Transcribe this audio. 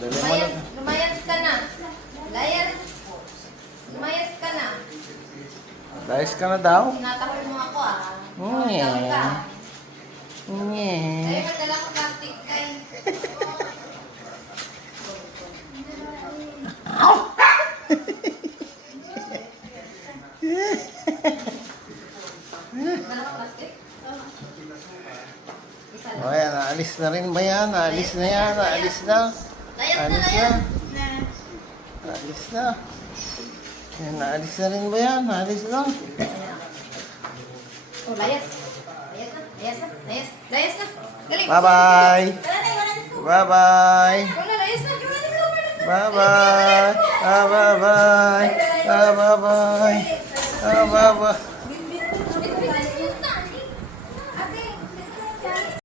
Dali mo na. Lumayas ka na. Lumayas ka na. Layas ka na daw. Tinatakot mo ako ah. Nye. Tawag ka. Nye. Kaya magdala ko plastic kay. Magdala ko plastic? Isa lang. O yan, naalis na rin ba yan? Naalis na yan, naalis na. Layas na, Naalis na. layas. Naalis na. Yan, naalis na rin ba yan? Naalis na. Oh, layas. Layas na, layas na, layas. Layas na. Galing. Bye-bye. Bye-bye. Wala, layas na. Bye-bye. Bye-bye. Bye-bye. Bye-bye.